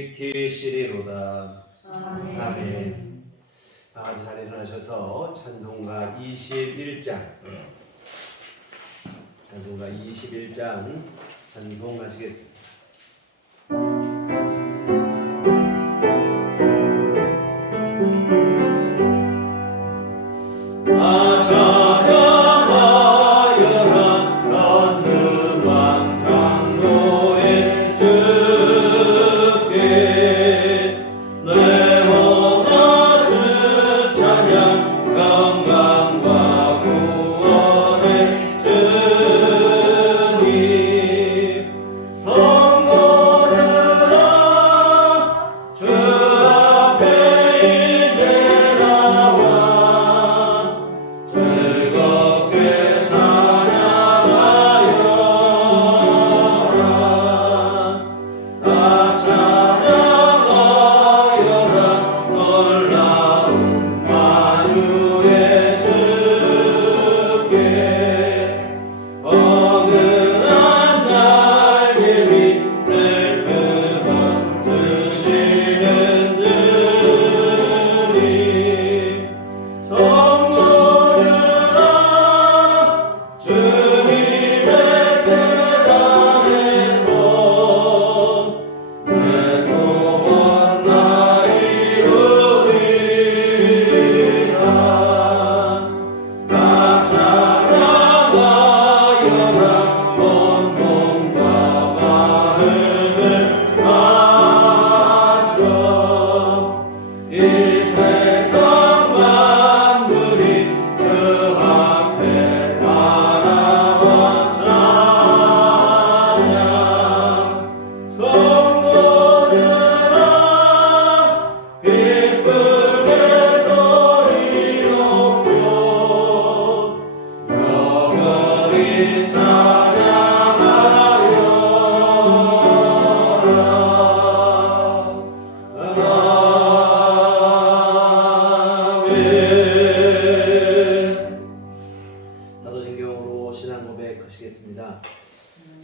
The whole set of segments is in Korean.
지키시리로다. 아멘. 다 같이 자리에 일어나셔서 찬송가 21장 찬송하시겠습니다.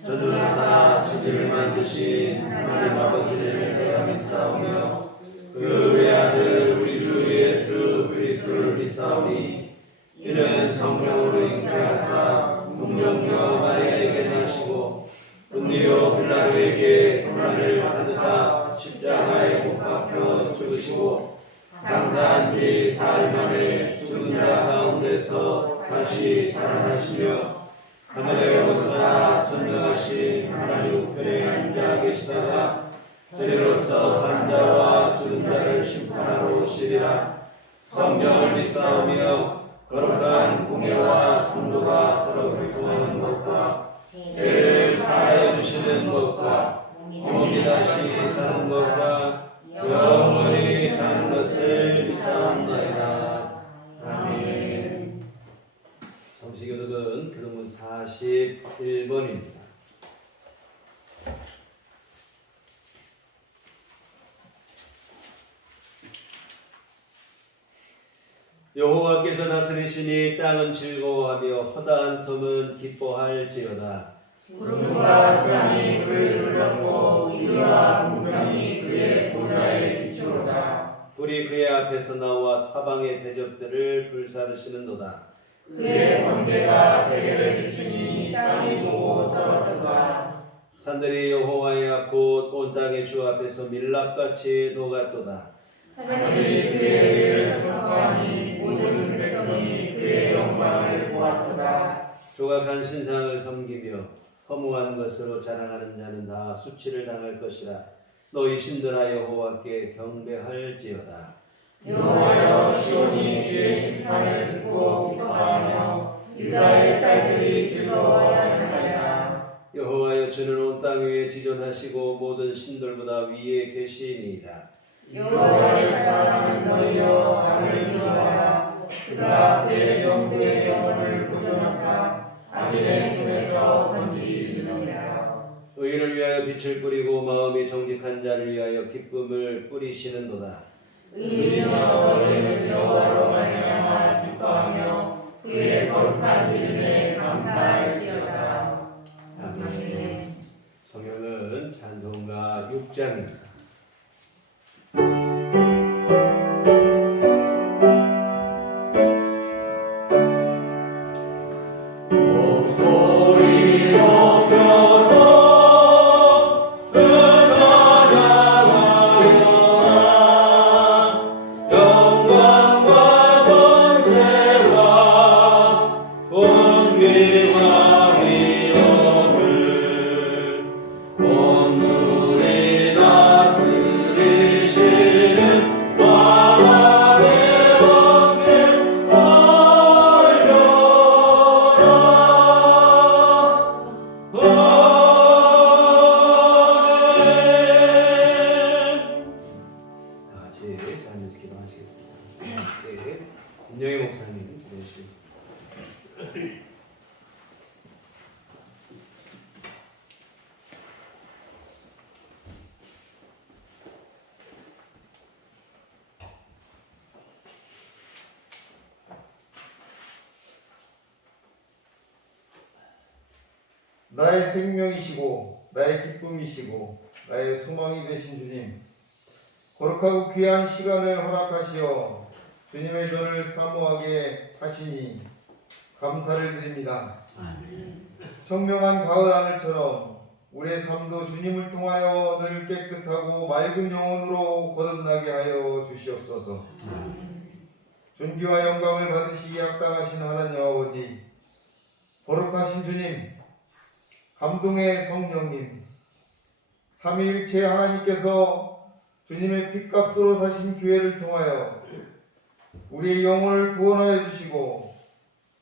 전능하사 천지를 만드신 하나님 아버지를 내가 믿사오며 그 외아들 우리 주 예수 그리스도를 믿사오니 이는 성령으로 잉태하사 동정녀 마리아에게 나시고 본디오 빌라도에게 고난을 받으사 십자가에 못 박혀 죽으시고 장사한 지 사흘 만에 죽은 자 가운데서 다시 살아나시며 하늘에 오사 전능하신 하나님 우편에 앉아 계시다가 저리로서 산 자와 죽은 자를 심판하러 오시리라. 성령을 믿사오며 거룩한 공예와 성도가 서로 교통하는 것과 죄를 사하여 주시는 것과 몸이 다시 사는 것과 영원히 사는 것을 믿사옵나이다. 아멘. 성시교독은 교독문 41번입니다. 여호와께서 다스리시니 땅은 즐거워하며 허다한 섬은 기뻐할지어다. 구름과 땅이 그를 둘렀고 이와 공명이 그의 보좌의 기초로다. 불이 그의 앞에서 나와 사방의 대적들을 불사르시는도다. 그의 번개가 세계를 비추니 땅이 보고 떨어졌다. 산들이 여호와의 앞 곧 온 땅의 주 앞에서 밀랍같이 녹았도다. 하늘이 그의 의를 선포하니 모든 백성이 그의 영광을 보았도다. 조각한 신상을 섬기며 허무한 것으로 자랑하는 자는 다 수치를 당할 것이라. 너희 신들아 여호와께 경배할지어다. 여호와여 시온이 주의 심판을 듣고 기뻐하며 유다의 딸들이 즐거워하리이다. 여호와여 주는 온 땅 위에 지존하시고 모든 신들보다 위에 계시니이다. 여호와를 사랑하는 너희여 악을 미워하라. 그가 그의 정부의 영혼을 보존하사 악인의 손에서 건지시느니라. 의인을 위하여 빛을 뿌리고 마음이 정직한 자를 위하여 기쁨을 뿌리시는도다. 의인이여 너희는 여호와로 말미암아 기뻐하며 그의 거룩한 이름에 감사할지어다. 아멘. 성경은 찬송가 6장입니다. 하시면서 기도하시겠습니다. 네, 김영희 목사님 기도하시겠습니다. 나의 생명이시고 나의 기쁨이시고 나의 소망이 되신 주님, 거룩하고 귀한 시간을 허락하시어 주님의 전을 사모하게 하시니 감사를 드립니다. 청명한 가을 하늘처럼 우리의 삶도 주님을 통하여 늘 깨끗하고 맑은 영혼으로 거듭나게 하여 주시옵소서. 존귀와 영광을 받으시기에 합당하신 하나님 아버지, 거룩하신 주님, 감동의 성령님, 삼위일체 하나님께서 주님의 핏값으로 사신 교회를 통하여 우리의 영혼을 구원하여 주시고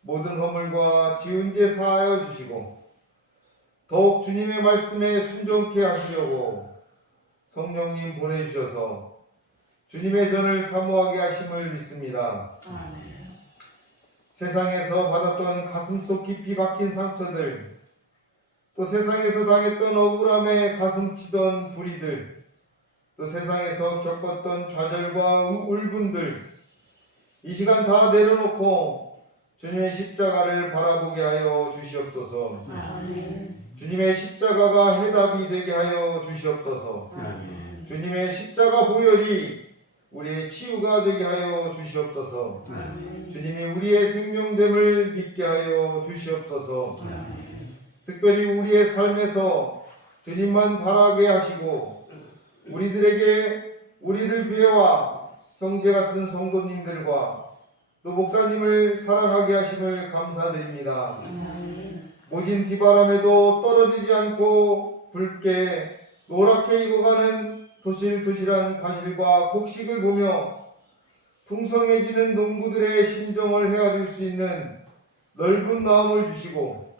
모든 허물과 지은 죄 사하여 주시고 더욱 주님의 말씀에 순종케 하시려고 성령님 보내주셔서 주님의 전을 사모하게 하심을 믿습니다. 세상에서 받았던 가슴속 깊이 박힌 상처들, 또 세상에서 당했던 억울함에 가슴 치던 불의들, 또 세상에서 겪었던 좌절과 울분들, 이 시간 다 내려놓고 주님의 십자가를 바라보게 하여 주시옵소서. 주님의 십자가가 해답이 되게 하여 주시옵소서. 주님의 십자가 보혈이 우리의 치유가 되게 하여 주시옵소서. 주님이 우리의 생명됨을 믿게 하여 주시옵소서. 특별히 우리의 삶에서 주님만 바라게 하시고 우리들 교회와 형제 같은 성도님들과 또 목사님을 사랑하게 하심을 감사드립니다. 모진 비바람에도 떨어지지 않고 붉게 노랗게 익어가는 도실도실한 과실과 곡식을 보며 풍성해지는 농부들의 심정을 헤아릴 수 있는 넓은 마음을 주시고,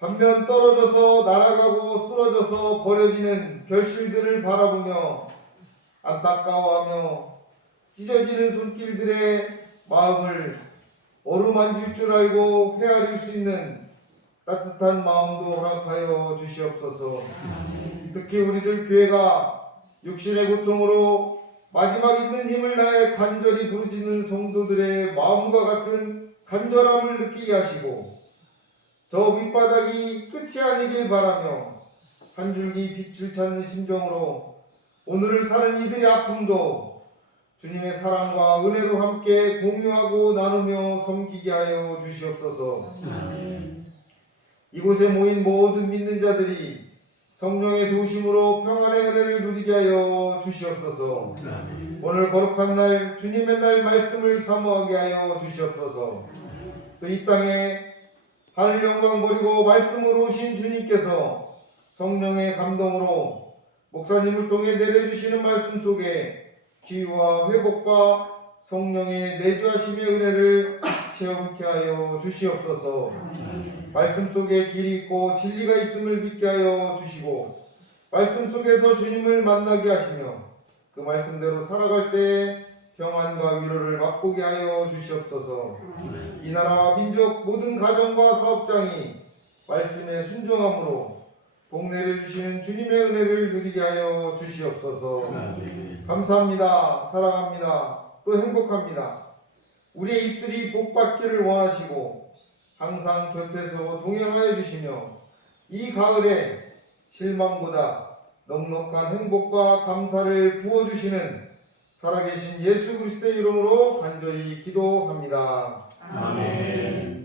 반면 떨어져서 날아가고 쓰러져서 버려지는 결실들을 바라보며 안타까워하며 찢어지는 손길들의 마음을 어루만질 줄 알고 헤아릴 수 있는 따뜻한 마음도 허락하여 주시옵소서. 특히 우리들 교회가 육신의 고통으로 마지막 있는 힘을 다해 간절히 부르짖는 성도들의 마음과 같은 간절함을 느끼게 하시고, 저 밑바닥이 끝이 아니길 바라며 한 줄기 빛을 찾는 심정으로 오늘을 사는 이들의 아픔도 주님의 사랑과 은혜로 함께 공유하고 나누며 섬기게 하여 주시옵소서. 이곳에 모인 모든 믿는 자들이 성령의 도우심으로 평안의 은혜를 누리게 하여 주시옵소서. 오늘 거룩한 날 주님의 날 말씀을 사모하게 하여 주시옵소서. 또 이 땅에 하늘 영광 버리고 말씀으로 오신 주님께서 성령의 감동으로 목사님을 통해 내려주시는 말씀 속에 치유와 회복과 성령의 내주하심의 은혜를 체험케 하여 주시옵소서. 말씀 속에 길이 있고 진리가 있음을 믿게 하여 주시고, 말씀 속에서 주님을 만나게 하시며 그 말씀대로 살아갈 때 평안과 위로를 맛보게 하여 주시옵소서. 이 나라와 민족 모든 가정과 사업장이 말씀에 순종함으로 복내려 주시는 주님의 은혜를 누리게 하여 주시옵소서. 감사합니다. 사랑합니다. 또 행복합니다. 우리의 입술이 복받기를 원하시고 항상 곁에서 동행하여 주시며 이 가을에 실망보다 넉넉한 행복과 감사를 부어주시는 살아계신 예수 그리스도의 이름으로 간절히 기도합니다. 아멘.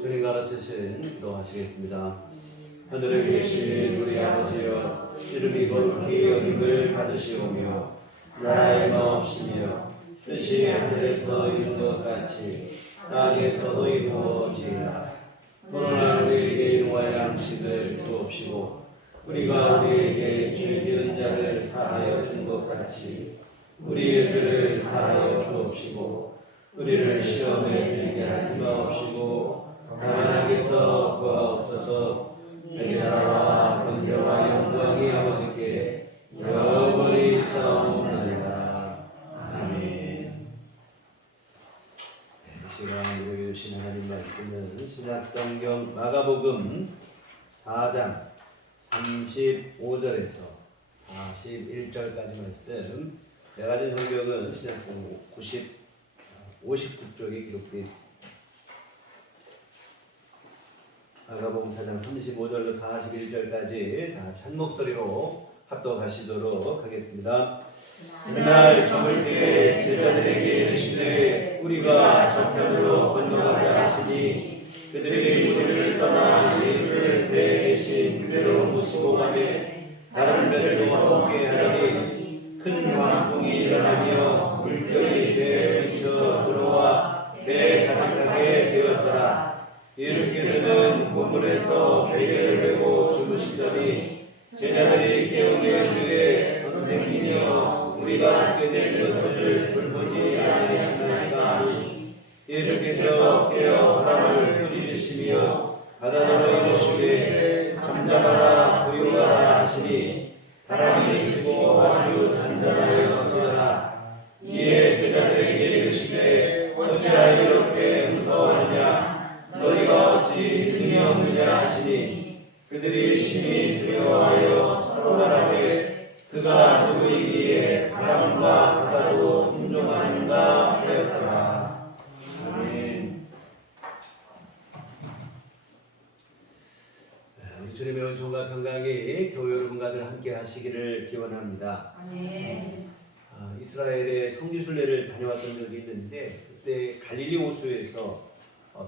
주님 가르치신 기도하시겠습니다. 하늘에 계신 우리 아버지여, 이름이 거룩히 여김을 받으시오며 나라의 마옵시며 뜻이 하늘에서 이룬 것 같이 땅에서도 이루어지리라. 오늘날 우리에게 일용할 양식을 주옵시고 우리가 우리에게 죄 지은 자를 사하여 준 것 같이 우리의 죄를 사하여 주옵시고 우리를 시험에 들게 하지 마옵시고 다만 악에서 구하옵소서. 내 나라와 권세와 영광이 아버지께 영원히 있사옵나이다. 아멘. 이 시간 우리에게 주신 하나님 말씀은 신약성경 마가복음 4장 35절에서 41절까지 말씀. 내가 가진 성경은 신약성경 59쪽에 기록되어 있습니다. 마가복음 4장 35절로 41절까지 다 찬목소리로 합독하시도록 하겠습니다. 그날 저물 때에 제자들에게 이르시되 우리가 저편으로 건너가자 하시니 그들이 무리를 떠나 예수를 배에 계신 그대로 모시고 가매 다른 배들도 함께 하더니 큰 광풍이 일어나며 물결이 배에 미쳐 들어와 배에 가득하게 되었더라. 예수께서는 그물에서 베개를 메고 주무시더니 제자들이 깨우며 이르되 선생님이여 우리가 죽게 된 것을 돌보지 아니하시나이까 하니 예수께서 깨어 바람을 부르시며 바다로 이르시되 잠잠하라 고요하라 하시니 바람이 치고 아주 잔잔하여지더라. 이에 제자들에게 이르시되 어찌하여 이렇게 무서워하느냐 너희가 어찌 능히 없느냐 하시니 그들이 심히 두려워하여 서로 말하되 그가 누구이기에 바람과 바다도 순종하는가 하였더라. 아멘. 우리 주님의 은총과 평강이 교회 여러분과들 함께 하시기를 기원합니다. 아멘. 이스라엘의 성지순례를 다녀왔던 적이 있는데 그때 갈릴리 호수에서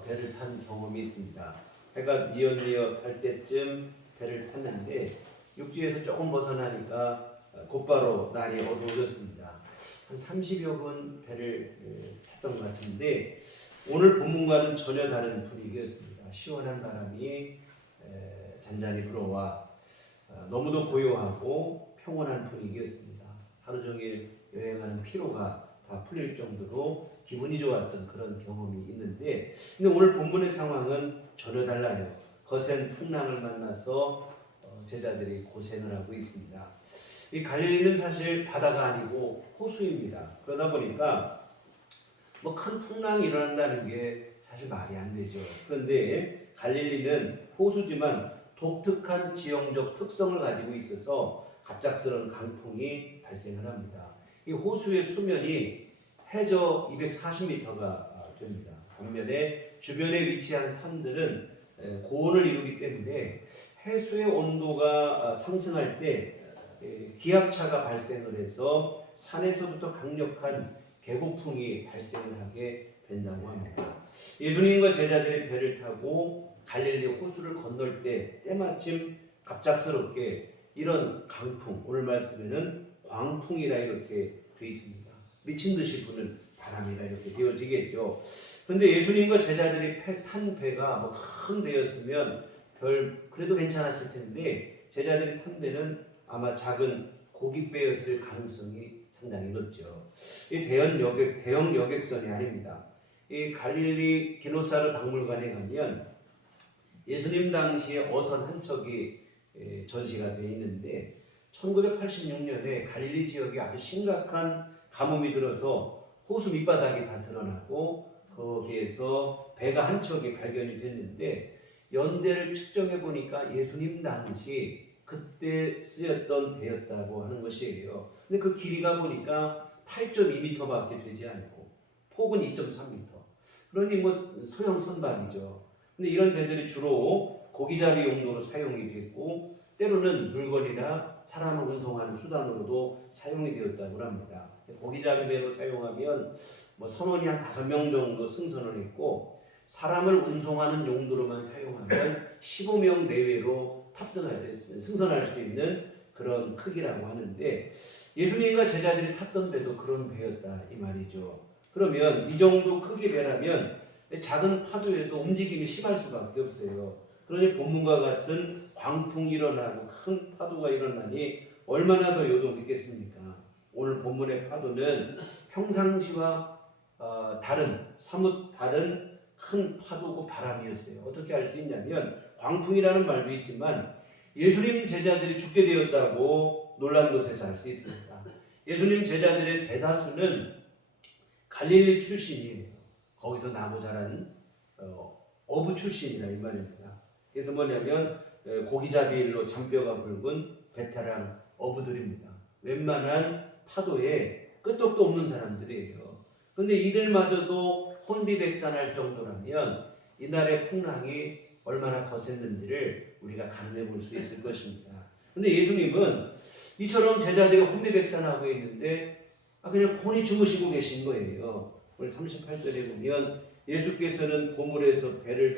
배를 탄 경험이 있습니다. 해가 뉘엿뉘엿 할 때쯤 배를 탔는데 육지에서 조금 벗어나니까 곧바로 날이 어두워졌습니다. 한 30여 분 배를 탔던 것 같은데 오늘 본문과는 전혀 다른 분위기였습니다. 시원한 바람이 잔잔히 불어와 너무도 고요하고 평온한 분위기였습니다. 하루 종일 여행하는 피로가 다 풀릴 정도로 기분이 좋았던 그런 경험이 있는데 근데 오늘 본문의 상황은 전혀 달라요. 거센 풍랑을 만나서 제자들이 고생을 하고 있습니다. 이 갈릴리는 사실 바다가 아니고 호수입니다. 그러다 보니까 뭐 큰 풍랑이 일어난다는 게 사실 말이 안 되죠. 그런데 갈릴리는 호수지만 독특한 지형적 특성을 가지고 있어서 갑작스러운 강풍이 발생을 합니다. 이 호수의 수면이 해저 240m가 됩니다. 반면에 주변에 위치한 산들은 고온을 이루기 때문에 해수의 온도가 상승할 때 기압차가 발생을 해서 산에서부터 강력한 계곡풍이 발생을 하게 된다고 합니다. 예수님과 제자들이 배를 타고 갈릴리 호수를 건널 때 때마침 갑작스럽게 이런 강풍, 오늘 말씀에는 광풍이라 이렇게 되어 있습니다. 미친 듯이 부는 바람이라 이렇게 되어지겠죠. 그런데 예수님과 제자들이 탄 배가 뭐 큰 배였으면 그래도 괜찮았을 텐데 제자들이 탄 배는 아마 작은 고깃배였을 가능성이 상당히 높죠. 이 대형 여객선이 아닙니다. 이 갈릴리 게노사르 박물관에 가면 예수님 당시에 어선 한 척이 전시가 되어 있는데 1986년에 갈릴리 지역에 아주 심각한 가뭄이 들어서 호수 밑바닥이 다 드러나고 거기에서 배가 한 척이 발견이 됐는데 연대를 측정해 보니까 예수님 당시 그때 쓰였던 배였다고 하는 것이에요. 근데 그 길이가 보니까 8.2m밖에 되지 않고 폭은 2.3m. 그러니 뭐 소형 선박이죠. 근데 이런 배들이 주로 고기잡이 용도로 사용이 됐고 때로는 물건이나 사람을 운송하는 수단으로도 사용이 되었다고 합니다. 고기잡이 배로 사용하면 뭐 선원이 한 5명 정도 승선을 했고 사람을 운송하는 용도로만 사용하면 15명 내외로 승선할 수 있는 그런 크기라고 하는데 예수님과 제자들이 탔던 배도 그런 배였다 이 말이죠. 그러면 이 정도 크기 배라면 작은 파도에도 움직임이 심할 수밖에 없어요. 그러니 본문과 같은 광풍이 일어나고 큰 파도가 일어나니 얼마나 더 요동했겠습니까? 오늘 본문의 파도는 평상시와 사뭇 다른 큰 파도고 바람이었어요. 어떻게 알 수 있냐면 광풍이라는 말도 있지만 예수님 제자들이 죽게 되었다고 놀란 것에서 알 수 있습니다. 예수님 제자들의 대다수는 갈릴리 출신이에요. 거기서 나고 자란 어부 출신이라 이 말입니다. 그래서 뭐냐면 고기잡이 일로 잔뼈가 굵은 베테랑 어부들입니다. 웬만한 파도에 끄떡도 없는 사람들이에요. 그런데 이들마저도 혼비백산할 정도라면 이날의 풍랑이 얼마나 거셌는지를 우리가 가늠해 볼 수 있을 것입니다. 그런데 예수님은 이처럼 제자들이 혼비백산하고 있는데 그냥 곤히 주무시고 계신 거예요. 오늘 38절에 보면 예수께서는 고물에서 베개를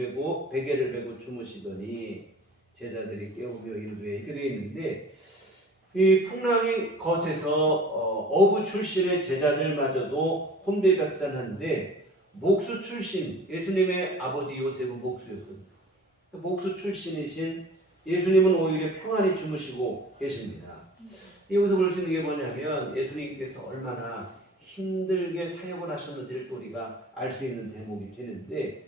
베고 주무시더니 제자들이 깨우며 이르되 이렇게 되어 있는데 이 풍랑이 거세서 어부 출신의 제자들마저도 혼비백산한데 목수 출신 예수님의 아버지 요셉은 목수였거든요. 목수 출신이신 예수님은 오히려 평안히 주무시고 계십니다. 여기서 볼 수 있는 게 뭐냐면 예수님께서 얼마나 힘들게 사역을 하셨는지를 우리가 알 수 있는 대목이 되는데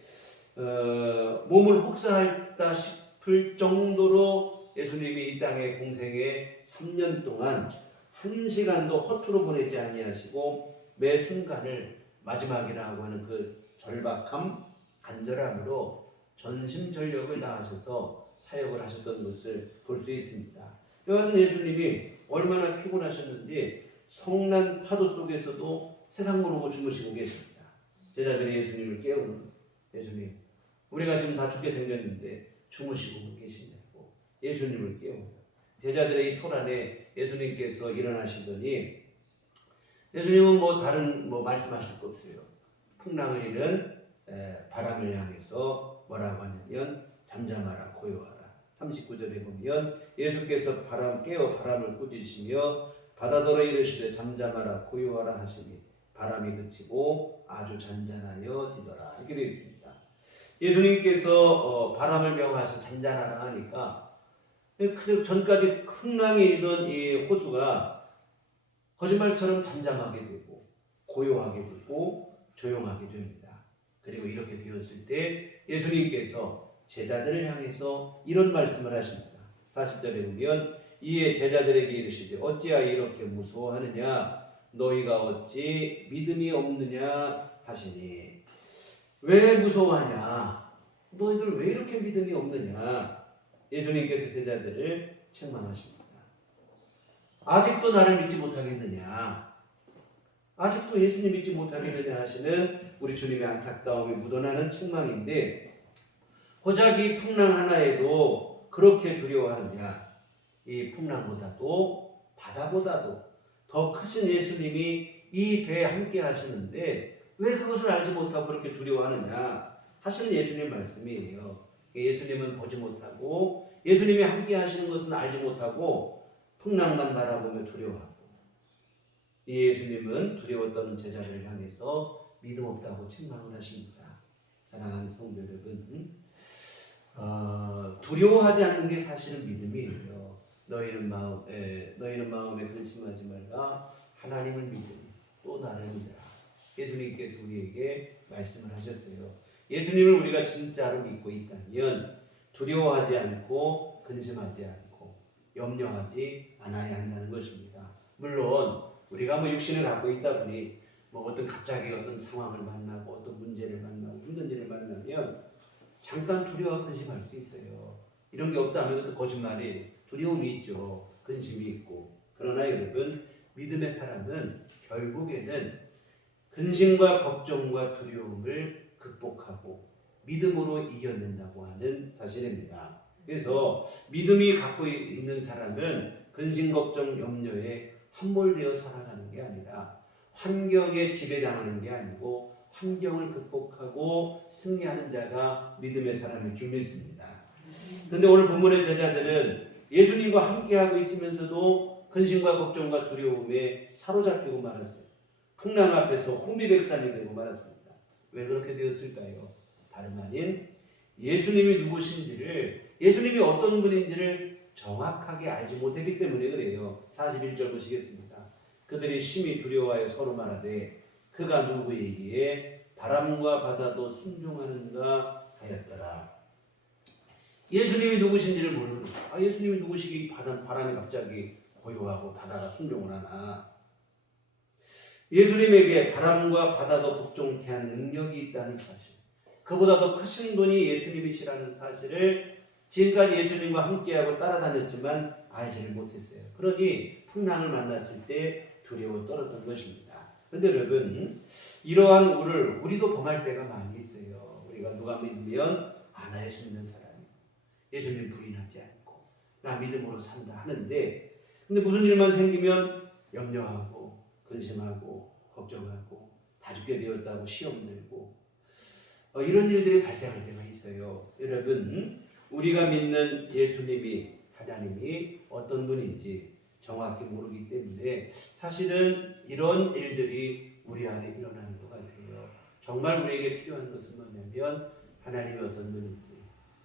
몸을 혹사했다 싶을 정도로 예수님이 이 땅의 공생에 3년 동안 한 시간도 허투루 보내지 아니하시고 매 순간을 마지막이라고 하는 그 절박함, 간절함으로 전심전력을 다하셔서 사역을 하셨던 것을 볼 수 있습니다. 이와 같은 예수님이 얼마나 피곤하셨는지 성난 파도 속에서도 세상 모르고 주무시고 계십니다. 제자들이 예수님을 깨우는 예수님, 우리가 지금 다 죽게 생겼는데 주무시고 계시냐고 예수님을 깨우는 제자들의 이 소란에 예수님께서 일어나시더니 예수님은 다른 말씀하실 거 없어요. 풍랑을 이는 바람을 향해서 뭐라고 하냐면 잠잠하라 고요하라. 39절에 보면 예수께서 깨어 바람을 꾸짖으시며 바다더러 이르시되 잠잠하라 고요하라 하시니 바람이 그치고 아주 잔잔하여지더라. 이렇게 되어 있습니다. 예수님께서 바람을 명하셔 잔잔하라 하니까 그 전까지 풍랑이 일던 이 호수가 거짓말처럼 잠잠하게 되고 고요하게 되고 조용하게 됩니다. 그리고 이렇게 되었을 때 예수님께서 제자들을 향해서 이런 말씀을 하십니다. 40절에 보면 이에 제자들에게 이르시되 어찌하여 이렇게 무서워하느냐 너희가 어찌 믿음이 없느냐 하시니 왜 무서워하냐 너희들 왜 이렇게 믿음이 없느냐 예수님께서 제자들을 책망하십니다. 아직도 나를 믿지 못하겠느냐 아직도 예수님 믿지 못하겠느냐 하시는 우리 주님의 안타까움이 묻어나는 책망인데 고작 이 풍랑 하나에도 그렇게 두려워하느냐 이 풍랑보다도 바다보다도 더 크신 예수님이 이 배에 함께 하시는데 왜 그것을 알지 못하고 그렇게 두려워하느냐 하시는 예수님 말씀이에요. 예수님은 보지 못하고 예수님이 함께 하시는 것은 알지 못하고 풍랑만 바라보며 두려워하고 이 예수님은 두려웠던 제자를 향해서 믿음 없다고 책망을 하십니다. 사랑하는 성도 여러분, 두려워하지 않는 게 사실은 믿음이에요. 너희는 마음에 근심하지 말라 하나님을 믿으니 또 나를 믿으라. 예수님께서 우리에게 말씀을 하셨어요. 예수님을 우리가 진짜로 믿고 있다면 두려워하지 않고 근심하지 않고 염려하지 않아야 한다는 것입니다. 물론 우리가 육신을 갖고 있다 보니 갑자기 어떤 상황을 만나고 어떤 문제를 만나고 힘든 일을 만나면 잠깐 두려워 근심할 수 있어요. 이런 게 없다면 그것도 거짓말이 두려움이 있죠. 근심이 있고. 그러나 여러분 믿음의 사람은 결국에는 근심과 걱정과 두려움을 극복하고 믿음으로 이겨낸다고 하는 사실입니다. 그래서 믿음이 갖고 있는 사람은 근심, 걱정, 염려에 함몰되어 살아가는 게 아니라 환경에 지배당하는 게 아니고 환경을 극복하고 승리하는 자가 믿음의 사람일 줄 믿습니다. 그런데 오늘 본문의 제자들은 예수님과 함께하고 있으면서도 근심과 걱정과 두려움에 사로잡히고 말았어요. 풍랑 앞에서 혼비백산이 되고 말았습니다. 왜 그렇게 되었을까요? 다름 아닌 예수님이 누구신지를, 예수님이 어떤 분인지를 정확하게 알지 못했기 때문에 그래요. 41절 보시겠습니다. 그들이 심히 두려워하여 서로 말하되 그가 누구이기에 바람과 바다도 순종하는가 하였더라. 예수님이 누구신지를 모르는, 예수님이 누구시기 바람이 갑자기 고요하고 바다가 순종을 하나. 예수님에게 바람과 바다도 복종케 하는 능력이 있다는 사실, 그보다 더 크신 분이 예수님이시라는 사실을 지금까지 예수님과 함께하고 따라다녔지만 알지를 못했어요. 그러니 풍랑을 만났을 때 두려워 떨었던 것입니다. 그런데 여러분, 이러한 우를 우리도 범할 때가 많이 있어요. 우리가 누가 믿으면 나 예수 믿는 사람이에요, 예수님 부인하지 않고 나 믿음으로 산다 하는데, 근데 무슨 일만 생기면 염려하고 근심하고 걱정하고 다 죽게 되었다고 시험 들고 이런 일들이 발생할 때가 있어요. 여러분, 우리가 믿는 예수님이, 하나님이 어떤 분인지 정확히 모르기 때문에 사실은 이런 일들이 우리 안에 일어나는 것 같아요. 정말 우리에게 필요한 것은 뭐냐면 하나님이 어떤 분인지,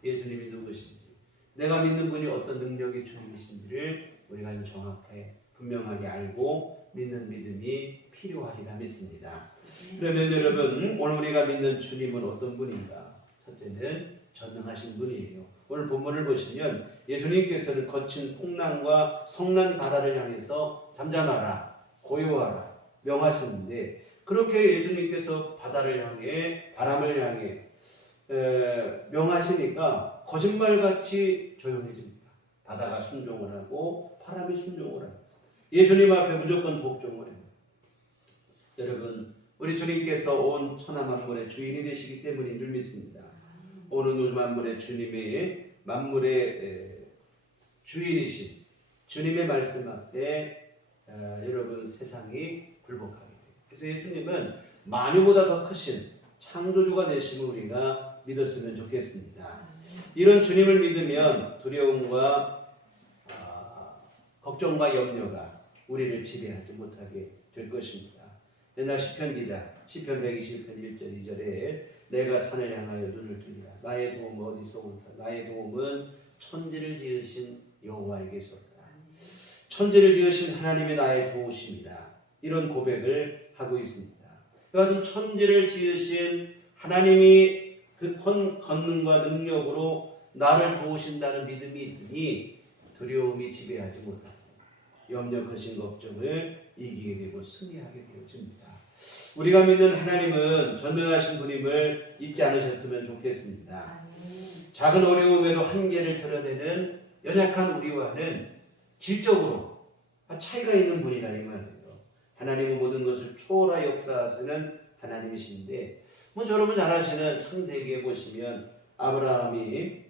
예수님이 누구신지, 내가 믿는 분이 어떤 능력의 주님이신지를 우리가 정확하게 분명하게 알고 믿는 믿음이 필요하리라 믿습니다. 그러면 여러분, 오늘 우리가 믿는 주님은 어떤 분인가? 첫째는 전능하신 분이에요. 오늘 본문을 보시면 예수님께서는 거친 풍랑과 성난 바다를 향해서 잠잠하라, 고요하라 명하시는데, 그렇게 예수님께서 바다를 향해, 바람을 향해 명하시니까 거짓말같이 조용해집니다. 바다가 순종을 하고 바람이 순종을 합니다. 예수님 앞에 무조건 복종을 해요. 여러분, 우리 주님께서 온 천하 만물의 주인이 되시기 때문인 줄 믿습니다. 오늘 우주 만물의 주님의 만물의 주인이신 주님의 말씀 앞에 여러분 세상이 굴복하게 돼요. 그래서 예수님은 만유보다 더 크신 창조주가 되심을 우리가 믿었으면 좋겠습니다. 이런 주님을 믿으면 두려움과 걱정과 염려가 우리를 지배하지 못하게 될 것입니다. 옛날 시편 기자 시편 120편 1절 2절에 내가 산을 향하여 눈을 들리라 나의 도움은 어디서 온다 나의 도움은 천지를 지으신 여호와에게서다. 천지를 지으신 하나님이 나의 도우심이다. 이런 고백을 하고 있습니다. 그래서 천지를 지으신 하나님이 그 권능과 능력으로 나를 도우신다는 믿음이 있으니 두려움이 지배하지 못하고 염려, 근심, 걱정을 이기게 되고 승리하게 되어집니다. 우리가 믿는 하나님은 전능하신 분임을 잊지 않으셨으면 좋겠습니다. 작은 어려움에도 한계를 드러내는 연약한 우리와는 질적으로 차이가 있는 분이라 이 말이에요. 하나님은 모든 것을 초월하 역사하시는 하나님이신데, 여러분 잘 아시는 창세기에 보시면 아브라함이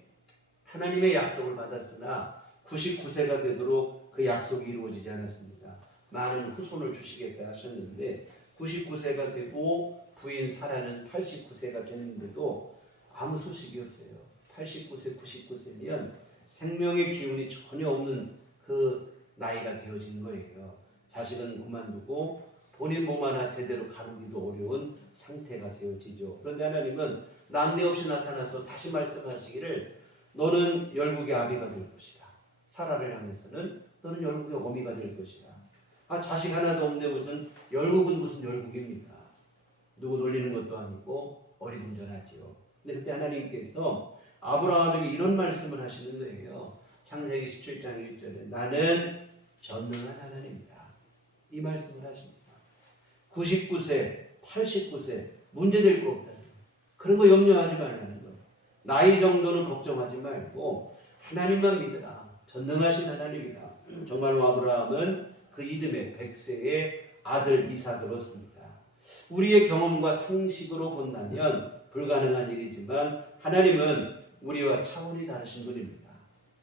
하나님의 약속을 받았으나 99세가 되도록 그 약속이 이루어지지 않았습니다. 많은 후손을 주시겠다 하셨는데 99세가 되고 부인 사라는 89세가 됐는데도 아무 소식이 없어요. 89세, 99세면 생명의 기운이 전혀 없는 그 나이가 되어진 거예요. 자식은 그만두고 본인 몸 하나 제대로 가누기도 어려운 상태가 되어지죠. 그런데 하나님은 난데없이 나타나서 다시 말씀하시기를 너는 열국의 아비가 될 것이다. 사라를 향해서는 너는 열국의 어미가 될 것이다. 자식 하나도 없는데 무슨 열국은 무슨 열국입니까? 누구 놀리는 것도 아니고 어리둥절하지요. 근데 그때 하나님께서 아브라함에게 이런 말씀을 하시는 거예요. 창세기 17장 1절에 나는 전능한 하나님이다. 이 말씀을 하십니다. 99세, 89세 문제될 거 없다. 그런 거 염려하지 말라는 거예요. 나이 정도는 걱정하지 말고 하나님만 믿으라. 전능하신 하나님이다. 정말로 아브라함은 그 이듬해 100세의 아들 이삭을 얻습니다. 우리의 경험과 상식으로 본다면 불가능한 일이지만 하나님은 우리와 차원이 다르신 분입니다.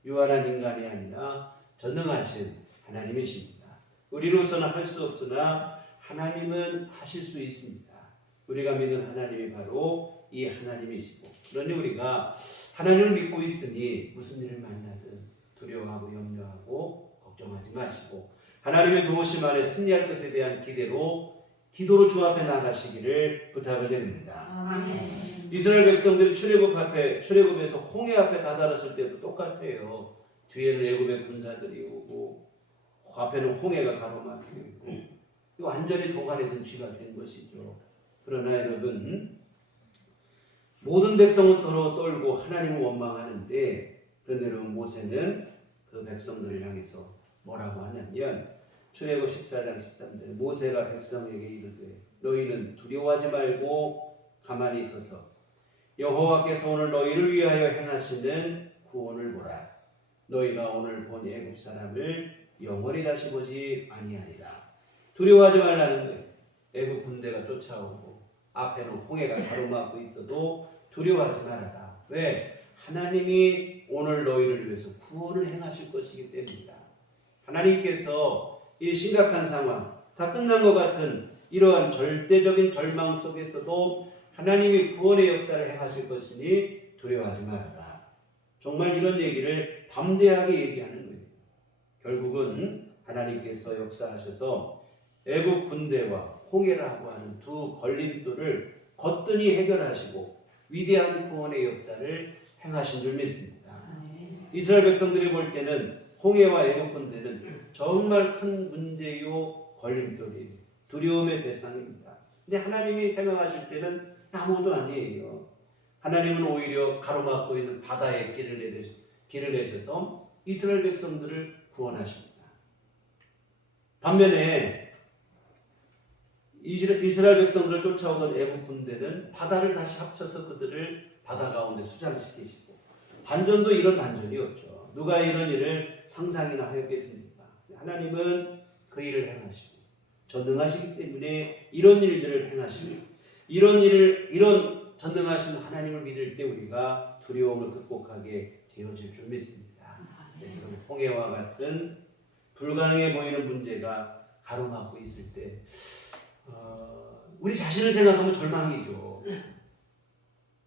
유한한 인간이 아니라 전능하신 하나님이십니다. 우리로서는 할 수 없으나 하나님은 하실 수 있습니다. 우리가 믿는 하나님이 바로 이 하나님이시고, 그러니 우리가 하나님을 믿고 있으니 무슨 일을 만나든 두려워하고 염려하고 걱정하지 마시고 하나님의 도우심 안에 승리할 것에 대한 기대로 기도로 주 앞에 나가시기를 부탁을 드립니다. 아멘. 이스라엘 백성들이 출애굽에서 홍해 앞에 다다랐을 때도 똑같아요. 뒤에는 애굽의 군사들이 오고 앞에는 홍해가 가로막히고 있고 완전히 도가니든 쥐가 된 것이죠. 그러나 여러분, 모든 백성은 서로 떨고 하나님을 원망하는데, 그런데 여러분, 모세는 그 백성들을 향해서 뭐라고 하냐면 출애굽 14장 13절, 모세가 백성에게 이르되 너희는 두려워하지 말고 가만히 있어서 여호와께서 오늘 너희를 위하여 행하시는 구원을 보라. 너희가 오늘 본 애굽 사람을 영원히 다시 보지 아니하리라. 두려워하지 말라는 거예요. 애굽 군대가 쫓아오고 앞에는 홍해가 가로막고 있어도 두려워하지 말아라. 왜? 하나님이 오늘 너희를 위해서 구원을 행하실 것이기 때문이다. 하나님께서 이 심각한 상황, 다 끝난 것 같은 이러한 절대적인 절망 속에서도 하나님이 구원의 역사를 행하실 것이니 두려워하지 말아라. 정말 이런 얘기를 담대하게 얘기하는 거예요. 결국은 하나님께서 역사하셔서 애국 군대와 홍해라고 하는 두 걸림돌을 거뜬히 해결하시고 위대한 구원의 역사를 행하신 줄 믿습니다. 이스라엘 백성들이 볼 때는 홍해와 애국 군대는 정말 큰 문제요, 걸림돌이 두려움의 대상입니다. 근데 하나님이 생각하실 때는 아무것도 아니에요. 하나님은 오히려 가로막고 있는 바다에 길을 내셔서 이스라엘 백성들을 구원하십니다. 반면에 이스라엘 백성들을 쫓아오던 애국 군대는 바다를 다시 합쳐서 그들을 바다 가운데 수장시키시고, 반전도 이런 반전이 없죠. 누가 이런 일을 상상이나 하였겠습니까? 하나님은 그 일을 행하시고 전능하시기 때문에 이런 일들을 행하시고, 이런 전능하신 하나님을 믿을 때 우리가 두려움을 극복하게 되어질 줄 믿습니다. 그래서 홍해와 같은 불가능해 보이는 문제가 가로막고 있을 때 우리 자신을 생각하면 절망이죠.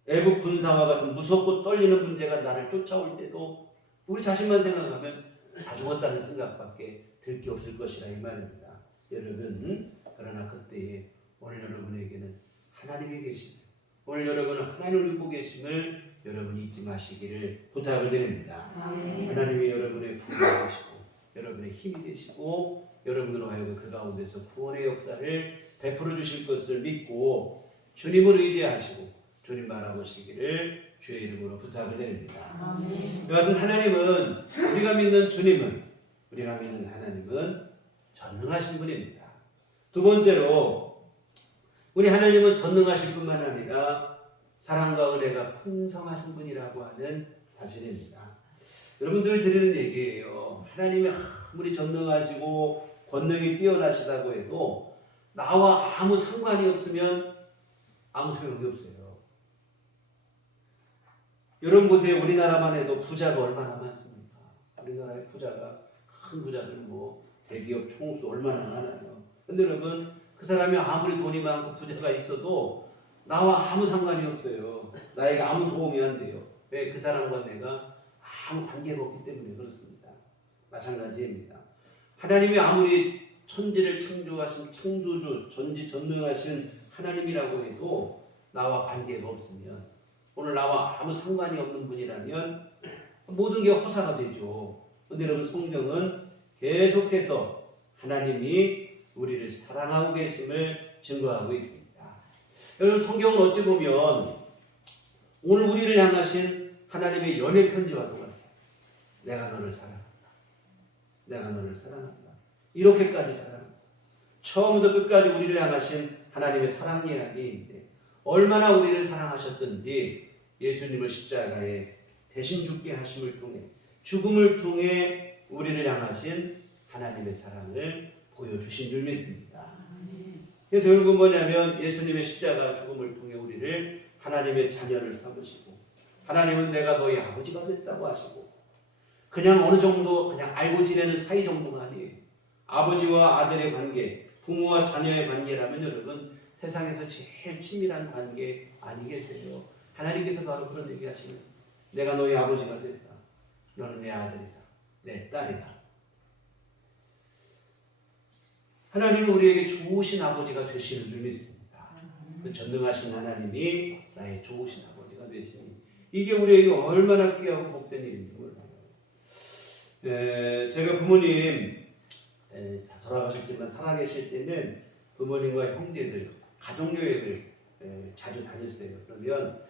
애국 군사와 같은 무섭고 떨리는 문제가 나를 쫓아올 때도 우리 자신만 생각하면 다 죽었다는 생각밖에 들 게 없을 것이라 이 말입니다. 여러분, 그러나 그때에 오늘 여러분에게는 하나님이 계심을, 오늘 여러분은 하나님을 믿고 계심을 여러분 잊지 마시기를 부탁을 드립니다. 하나님이 여러분의 구원이 되시고 여러분의 힘이 되시고 여러분으로 하여금 그 가운데서 구원의 역사를 베풀어 주실 것을 믿고 주님을 의지하시고 주님 바라보시기를 주의 이름으로 부탁을 드립니다. 여하튼 하나님은, 우리가 믿는 주님은, 우리가 믿는 하나님은 전능하신 분입니다. 두 번째로 우리 하나님은 전능하실 뿐만 아니라 사랑과 은혜가 풍성하신 분이라고 하는 사실입니다. 여러분들 드리는 얘기예요. 하나님이 아무리 전능하시고 권능이 뛰어나시다고 해도 나와 아무 상관이 없으면 아무 소용이 없어요. 여러분 보세요. 우리나라만 해도 부자가 얼마나 많습니까? 우리나라의 부자가, 큰 부자들 대기업 총수 얼마나 많아요. 근데 여러분, 그 사람이 아무리 돈이 많고 부자가 있어도 나와 아무 상관이 없어요. 나에게 아무 도움이 안 돼요. 왜? 그 사람과 내가 아무 관계가 없기 때문에 그렇습니다. 마찬가지입니다. 하나님이 아무리 천지를 창조하신 창조주, 전지전능하신 하나님이라고 해도 나와 관계가 없으면, 오늘 나와 아무 상관이 없는 분이라면 모든 게 허사가 되죠. 그런데 여러분, 성경은 계속해서 하나님이 우리를 사랑하고 계심을 증거하고 있습니다. 여러분, 성경은 어찌 보면 오늘 우리를 향하신 하나님의 연애 편지와 똑같아요. 내가 너를 사랑한다. 내가 너를 사랑한다. 이렇게까지 사랑한다. 처음부터 끝까지 우리를 향하신 하나님의 사랑 이야기인데, 얼마나 우리를 사랑하셨던지 예수님을 십자가에 대신 죽게 하심을 통해, 죽음을 통해 우리를 향하신 하나님의 사랑을 보여주신 줄 믿습니다. 그래서 결국은 뭐냐면 예수님의 십자가 죽음을 통해 우리를 하나님의 자녀를 삼으시고, 하나님은 내가 너희 아버지가 됐다고 하시고, 그냥 어느 정도 그냥 알고 지내는 사이 정도가 아니에요. 아버지와 아들의 관계, 부모와 자녀의 관계라면 여러분, 세상에서 제일 친밀한 관계 아니겠어요? 하나님께서 바로 그런 얘기 하시는, 내가 너희 아버지가 됐다. 너는 내 아들이다. 내 딸이다. 하나님은 우리에게 좋으신 아버지가 되시는 줄 믿습니다. 그 전능하신 하나님이 나의 좋으신 아버지가 되시니 이게 우리에게 얼마나 귀하고 복된 일인지 몰라요. 제가 부모님 다 돌아가셨지만 살아계실 때는 부모님과 형제들 가족여행을 자주 다녔어요. 그러면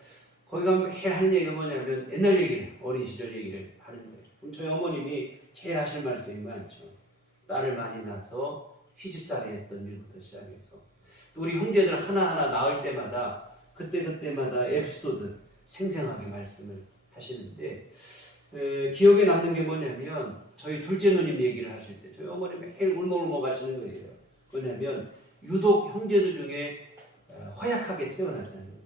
거기 가면 매일 하는 얘기가 뭐냐면 옛날 얘기를, 어린 시절 얘기를 하는 거예요. 그럼 저희 어머님이 제일 하실 말씀이 많죠. 딸을 많이 낳아서 시집살이 했던 일부터 시작해서 우리 형제들 하나하나 낳을 때마다 그때마다 에피소드 생생하게 말씀을 하시는데 기억에 남는 게 뭐냐면 저희 둘째 누님 얘기를 하실 때 저희 어머니 매일 울먹울먹 하시는 거예요. 뭐냐면 유독 형제들 중에 허약하게 태어났다는 거예요.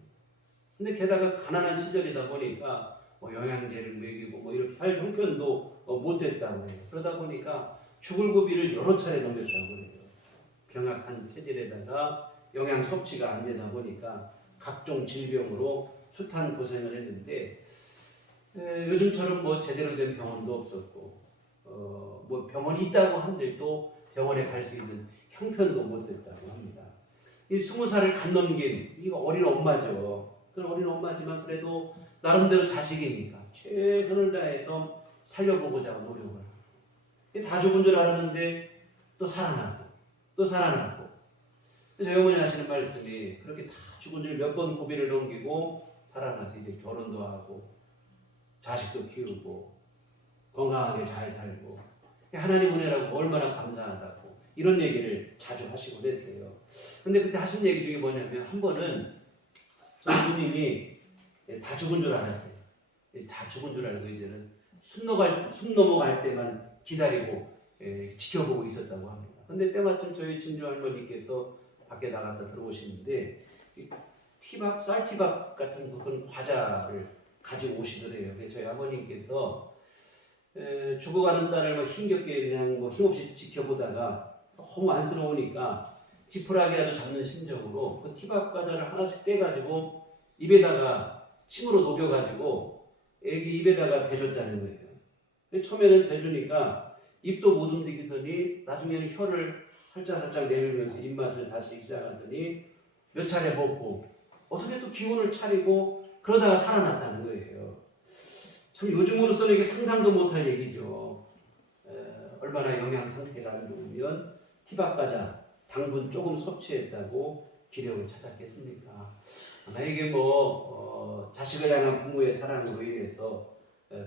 근데 게다가 가난한 시절이다 보니까 뭐 영양제를 먹이고 뭐 이렇게 할 형편도 못 됐다고 해요. 그러다 보니까 죽을 고비를 여러 차례 넘겼다고 해요. 병약한 체질에다가 영양 섭취가 안 되다 보니까 각종 질병으로 숱한 고생을 했는데 요즘처럼 뭐 제대로 된 병원도 없었고 뭐 병원이 있다고 한들도 병원에 갈 수 있는 형편도 못 됐다고 합니다. 이 20살을 간 넘긴 이거 어린 엄마죠. 그런 어린 엄마지만 그래도 나름대로 자식이니까 최선을 다해서 살려보고자 노력을 하고 다 죽은 줄 알았는데 또 살아나고 또 살아나고 저희 어머니 하시는 말씀이 그렇게 다 죽은 줄 몇 번 고비를 넘기고 살아나서 이제 결혼도 하고 자식도 키우고 건강하게 잘 살고 하나님 은혜라고 얼마나 감사하다고 이런 얘기를 자주 하시곤 했어요. 근데 그때 하신 얘기 중에 뭐냐면 한 번은 저희 누님이 다 죽은 줄 알았어요. 다 죽은 줄 알고 이제는 숨 넘어갈 때만 기다리고 지켜보고 있었다고 합니다. 근데 때마침 저희 친정 할머니께서 밖에 나갔다 들어오시는데 쌀티밥 같은 그런 과자를 가지고 오시더래요. 그래서 저희 아버님께서 죽어가는 딸을 뭐 힘겹게 그냥 뭐 힘없이 지켜보다가 너무 안쓰러우니까 지푸라기라도 잡는 심정으로 그 티밥 과자를 하나씩 떼가지고 입에다가 침으로 녹여가지고 애기 입에다가 대줬다는 거예요. 처음에는 대주니까 입도 못 움직이더니 나중에는 혀를 살짝 내밀면서 입맛을 다시 시작하더니 몇 차례 먹고 어떻게 또 기운을 차리고 그러다가 살아났다는 거예요. 참 요즘으로서는 이게 상상도 못할 얘기죠. 얼마나 영양 상태가 안 좋으면 티밥 과자 당분 조금 섭취했다고 기력을 찾았겠습니까? 아마 이게 자식을 향한 부모의 사랑으로 인해서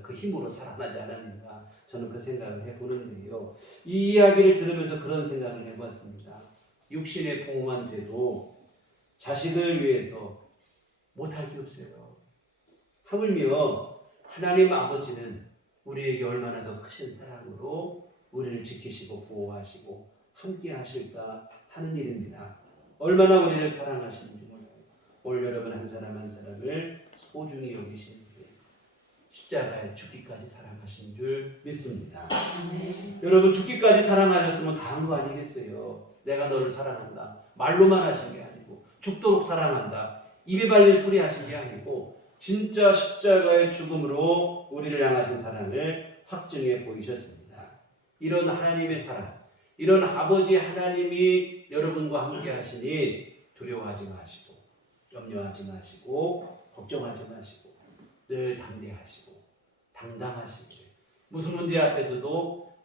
그 힘으로 살아나지 않았는가 저는 그 생각을 해보는데요. 이 이야기를 들으면서 그런 생각을 해봤습니다. 육신의 부모만 돼도 자식을 위해서 못할 게 없어요. 하물며 하나님 아버지는 우리에게 얼마나 더 크신 사랑으로 우리를 지키시고 보호하시고 함께 하실까 하는 일입니다. 얼마나 우리를 사랑하시는지 몰라요. 오늘 여러분 한 사람 한 사람을 소중히 여기시는 십자가에 죽기까지 사랑하신 줄 믿습니다. 여러분 죽기까지 사랑하셨으면 다 한 거 아니겠어요? 내가 너를 사랑한다. 말로만 하신 게 아니고 죽도록 사랑한다. 입에 발린 소리 하신 게 아니고 진짜 십자가의 죽음으로 우리를 향하신 사랑을 확증해 보이셨습니다. 이런 하나님의 사랑, 이런 아버지 하나님이 여러분과 함께 하시니 두려워하지 마시고 염려하지 마시고 걱정하지 마시고 늘 담대하시고 당당하시기를 무슨 문제 앞에서도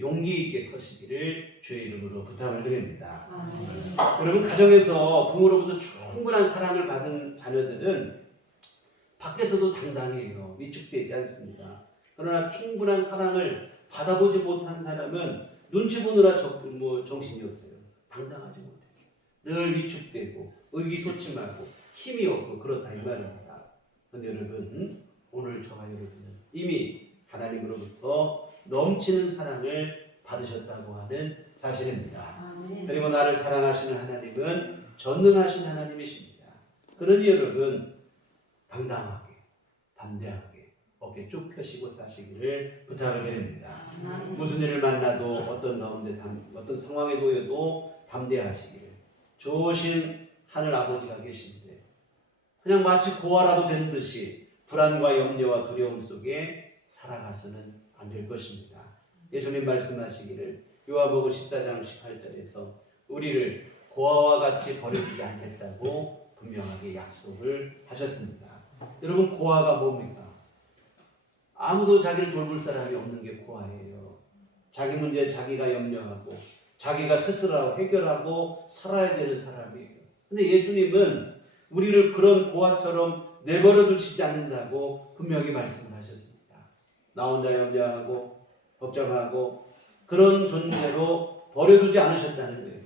용기 있게 서시기를 주의 이름으로 부탁을 드립니다. 여러분 가정에서 부모로부터 충분한 사랑을 받은 자녀들은 밖에서도 당당해요. 위축되지 않습니다. 그러나 충분한 사랑을 받아보지 못한 사람은 눈치 보느라 정신이 없어요. 당당하지 못해요. 늘 위축되고 의기소침하고 힘이 없고 그렇다 이 말입니다. 그런데 여러분 오늘 저와 여러분은 이미 하나님으로부터 넘치는 사랑을 받으셨다고 하는 사실입니다. 그리고 나를 사랑하시는 하나님은 전능하신 하나님이십니다. 그러니 여러분 당당하게 담대하게 어깨 쭉 펴시고 사시기를 부탁을 드립니다. 무슨 일을 만나도 어떤 가운데 어떤 상황에 놓여도 담대하시기를 좋으신 하늘 아버지가 계신데 그냥 마치 고아라도 된 듯이 불안과 염려와 두려움 속에 살아가서는 안 될 것입니다. 예수님 말씀하시기를 요한복음 14장 18절에서 우리를 고아와 같이 버려두지 않겠다고 분명하게 약속을 하셨습니다. 여러분, 고아가 뭡니까? 아무도 자기를 돌볼 사람이 없는 게 고아예요. 자기 문제 자기가 염려하고 자기가 스스로 해결하고 살아야 되는 사람이에요. 근데 예수님은 우리를 그런 고아처럼 내버려 두시지 않는다고 분명히 말씀을 하셨습니다. 나 혼자 염려하고 걱정하고 그런 존재로 버려두지 않으셨다는 거예요.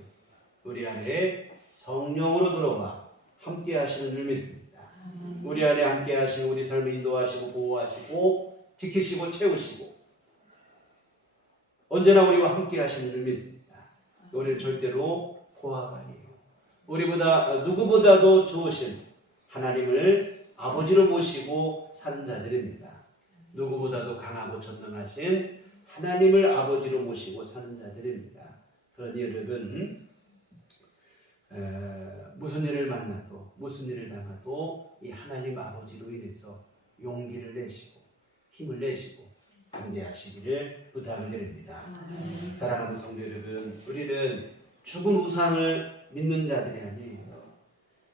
우리 안에 성령으로 들어와 함께 하시는 줄 믿습니다. 우리 안에 함께 하시고 우리 삶을 인도하시고 보호하시고 지키시고 채우시고 언제나 우리와 함께 하시는 줄 믿습니다. 우리는 절대로 고아가 아니에요. 우리보다 누구보다도 좋으신 하나님을 아버지로 모시고 사는 자들입니다. 누구보다도 강하고 전능하신 하나님을 아버지로 모시고 사는 자들입니다. 그러니 여러분, 무슨 일을 만나도 무슨 일을 당해도 이 하나님 아버지로 인해서 용기를 내시고 힘을 내시고 담대하시기를 부탁을 드립니다. 사랑하는 성도 여러분, 우리는 죽은 우상을 믿는 자들이 아니에요.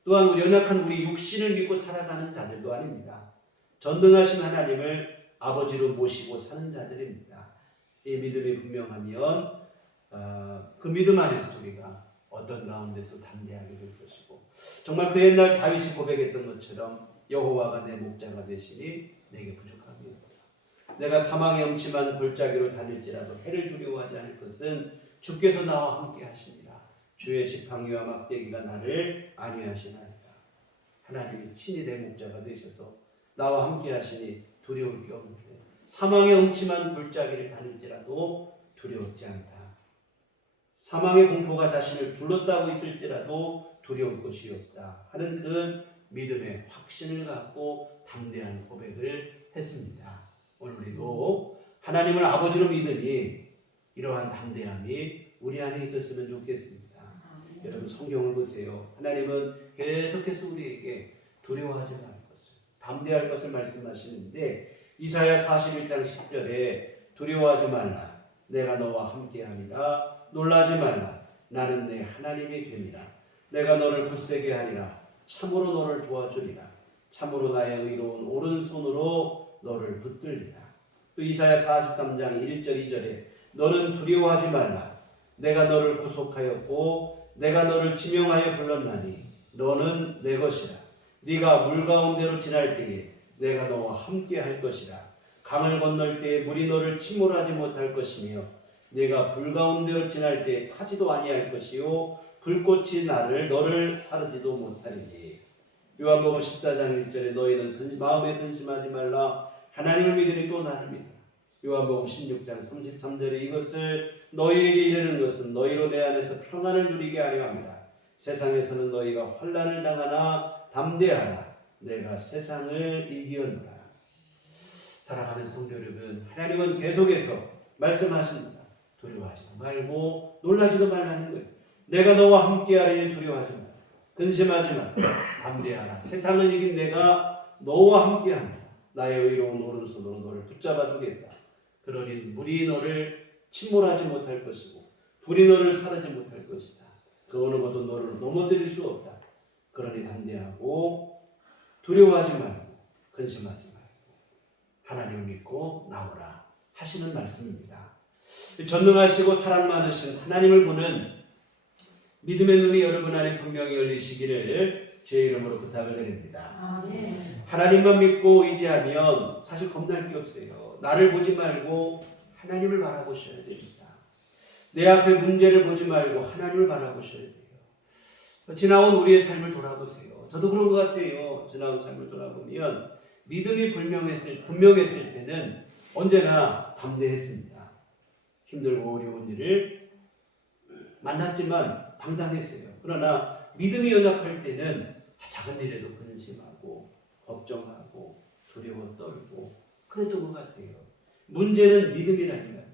또한 우리 연약한 우리 육신을 믿고 살아가는 자들도 아닙니다. 전능하신 하나님을 아버지로 모시고 사는 자들입니다. 이 믿음이 분명하면 그 믿음 안에서 우리가 어떤 가운데서 담대하게 될 것이고, 정말 그 옛날 다윗이 고백했던 것처럼 여호와가 내 목자가 되시니 내게 부족함이 없다. 내가 사망의 엄침한 골짜기로 다닐지라도 해를 두려워하지 않을 것은 주께서 나와 함께 하시니라. 주의 지팡이와 막대기가 나를 안위하시나이다. 하나님이 친히 내 목자가 되셔서 나와 함께 하시니 두려울 게 없는데, 사망의 엄침한 골짜기를 다닐지라도 두려웠지 않다. 사망의 공포가 자신을 둘러싸고 있을지라도 두려울 것이 없다 하는 그 믿음의 확신을 갖고 담대한 고백을 했습니다. 오늘 우리도 하나님을 아버지로 믿으니 이러한 담대함이 우리 안에 있었으면 좋겠습니다. 여러분, 성경을 보세요. 하나님은 계속해서 우리에게 두려워하지 말 것을, 담대할 것을 말씀하시는데, 이사야 41장 10절에 두려워하지 말라, 내가 너와 함께하니라. 놀라지 말라, 나는 내 하나님이 됨이라. 내가 너를 굳세게 하리라. 참으로 너를 도와주리라. 참으로 나의 의로운 오른손으로 너를 붙들리라. 또 이사야 43장 1절 2절에 너는 두려워하지 말라, 내가 너를 구속하였고 내가 너를 지명하여 불렀나니 너는 내 것이라. 네가 물 가운데로 지날 때에 내가 너와 함께 할 것이라. 강을 건널 때에 물이 너를 침몰하지 못할 것이며 네가 불 가운데로 지날 때에 타지도 아니할 것이요 불꽃이 너를 사르지도 못하리니. 요한복음 14장 1절에 너희는 마음에 근심하지 말라, 하나님을 믿으니 또 나를 믿으라. 요한복음 16장 33절에 이것을 너희에게 이르는 것은 너희로 내 안에서 평안을 누리게 하려 합니다. 세상에서는 너희가 환난을 당하나 담대하라, 내가 세상을 이기었노라. 사랑하는 성도 여러분, 하나님은 계속해서 말씀하십니다. 두려워하지 말고 놀라지도 말라는 거예요. 내가 너와 함께하리니 두려워하지 말라, 근심하지 말라, 담대하라. 세상을 이긴 내가 너와 함께한다. 나의 의로운 오른손으로 너를 붙잡아 주겠다. 그러니 물이 너를 침몰하지 못할 것이고 불이 너를 사르지 못할 것이다. 그 어느 것도 너를 넘어뜨릴 수 없다. 그러니 담대하고 두려워하지 말고 근심하지 말고 하나님을 믿고 나오라 하시는 말씀입니다. 전능하시고 사랑 많으신 하나님을 보는 믿음의 눈이 여러분 안에 분명히 열리시기를 주의 이름으로 부탁을 드립니다. 하나님만 믿고 의지하면 사실 겁날 게 없어요. 나를 보지 말고 하나님을 바라보셔야 됩니다. 내 앞에 문제를 보지 말고 하나님을 바라보셔야 돼요. 지나온 우리의 삶을 돌아보세요. 저도 그런 것 같아요. 지나온 삶을 돌아보면 믿음이 분명했을 때는 언제나 담대했습니다. 힘들고 어려운 일을 만났지만 당당했어요. 그러나 믿음이 연약할 때는 작은 일에도 근심하고 걱정하고 두려워 떨고 그랬던 것 같아요. 문제는 믿음이라니까요.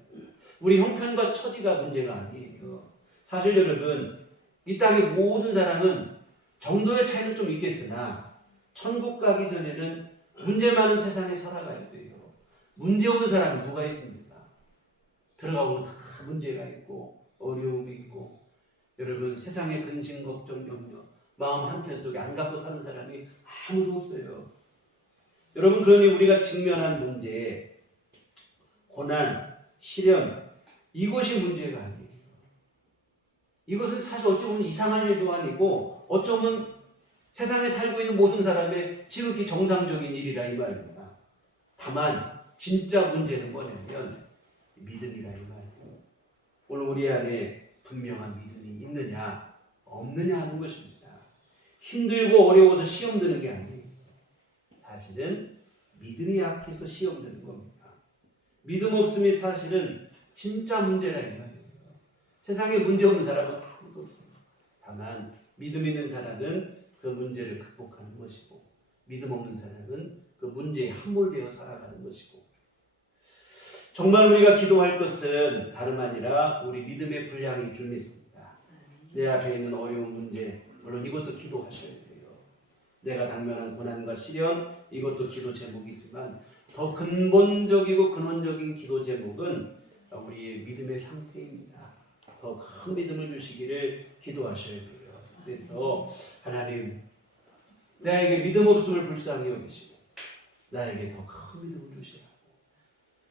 우리 형편과 처지가 문제가 아니에요. 사실 여러분, 이 땅의 모든 사람은 정도의 차이는 좀 있겠으나 천국 가기 전에는 문제 많은 세상에 살아가야 돼요. 문제 없는 사람이 누가 있습니까? 들어가보면 다 문제가 있고 어려움이 있고. 여러분, 세상의 근심, 걱정, 염려, 마음 한편 속에 안 갖고 사는 사람이 아무도 없어요. 여러분, 그러니 우리가 직면한 문제, 고난, 시련, 이것이 문제가 아니에요. 이것은 사실 어찌 보면 이상한 일도 아니고 어쩌면 세상에 살고 있는 모든 사람의 지극히 정상적인 일이라 이 말입니다. 다만 진짜 문제는 뭐냐면 믿음이라 이 말이에요. 오늘 우리 안에 분명한 믿음이 있느냐 없느냐 하는 것입니다. 힘들고 어려워서 시험 드는 게 아니에요. 사실은 믿음이 약해서 시험 드는 겁니다. 믿음 없음이 사실은 진짜 문제라 이 말이에요. 세상에 문제 없는 사람은 아무도 없습니다. 다만 믿음 있는 사람은 그 문제를 극복하는 것이고 믿음 없는 사람은 그 문제에 함몰되어 살아가는 것이고, 정말 우리가 기도할 것은 다름 아니라 우리 믿음의 분량인 줄 믿습니다. 내 앞에 있는 어려운 문제, 물론 이것도 기도하셔야 돼요. 내가 당면한 고난과 시련, 이것도 기도 제목이지만 더 근본적이고 근원적인 기도 제목은 우리의 믿음의 상태입니다. 더 큰 믿음을 주시기를 기도하셔야 돼요. 그래서 하나님, 나에게 믿음 없음을 불쌍히 여기시고 나에게 더 큰 믿음을 주시라고,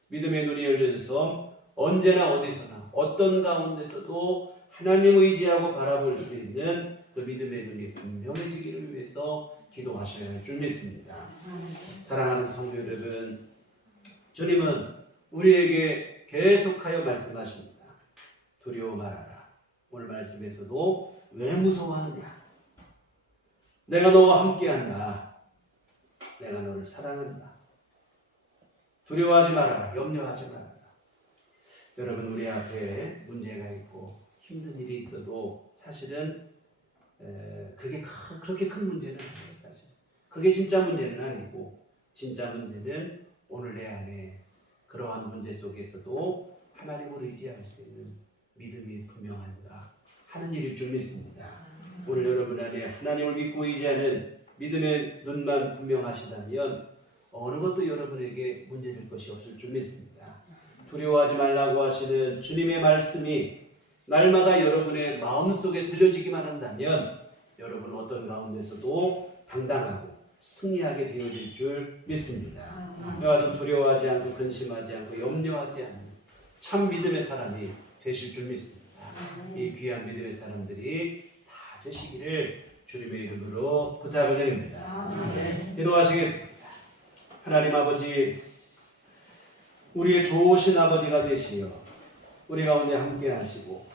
믿음의 눈이 열려져서 언제나 어디서나 어떤 가운데서도 하나님을 의지하고 바라볼 수 있는 그 믿음의 눈이 분명해지기를 위해서 기도하셔야 할 줄 믿습니다. 사랑하는 성도 여러분, 주님은 우리에게 계속하여 말씀하십니다. 두려워 말아라. 오늘 말씀에서도 왜 무서워하느냐? 내가 너와 함께한다. 내가 너를 사랑한다. 두려워하지 말아라. 염려하지 말아라. 여러분, 우리 앞에 문제가 있고 힘든 일이 있어도 사실은 그게 그렇게 큰 문제는 아니에요. 사실 그게 진짜 문제는 아니고, 진짜 문제는 오늘 내 안에 그러한 문제 속에서도 하나님을 의지할 수 있는 믿음이 분명한가 하는 일일 줄 믿습니다. 오늘 여러분 안에 하나님을 믿고 의지하는 믿음의 눈만 분명하시다면 어느 것도 여러분에게 문제될 것이 없을 줄 믿습니다. 두려워하지 말라고 하시는 주님의 말씀이 날마다 여러분의 마음속에 들려지기만 한다면 여러분 어떤 가운데서도 당당하고 승리하게 되어질 줄 믿습니다. 그와 좀 두려워하지 않고 근심하지 않고 염려하지 않는 참 믿음의 사람이 되실 줄 믿습니다. 이 귀한 믿음의 사람들이 다 되시기를 주님의 이름으로 부탁을 드립니다. 기도하시겠습니다. 하나님 아버지, 우리의 좋으신 아버지가 되시어 우리 가운데 함께 하시고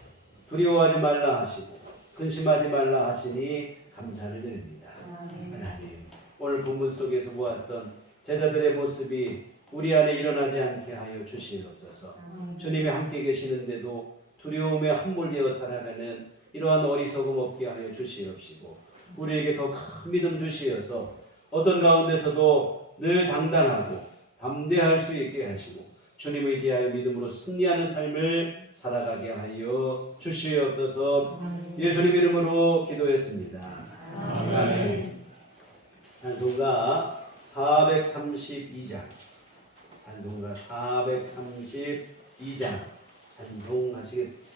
두려워하지 말라 하시고 근심하지 말라 하시니 감사를 드립니다. 하나님, 오늘 본문 속에서 보았던 제자들의 모습이 우리 안에 일어나지 않게 하여 주시옵소서. 주님이 함께 계시는데도 두려움에 함몰되어 살아가는 이러한 어리석음 없게 하여 주시옵시고, 우리에게 더 큰 믿음 주시어서 어떤 가운데서도 늘 당당하고 담대할 수 있게 하시고 주님을 의지하여 믿음으로 승리하는 삶을 살아가게 하여 주시옵소서. 예수님 이름으로 기도했습니다. 아멘. 찬송가 432장, 찬송가 432장 찬송하시겠습니다.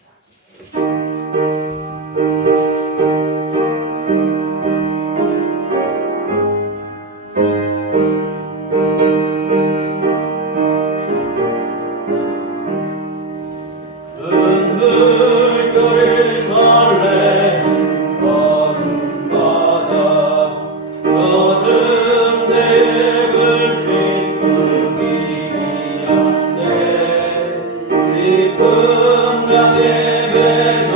깊은 강의 배서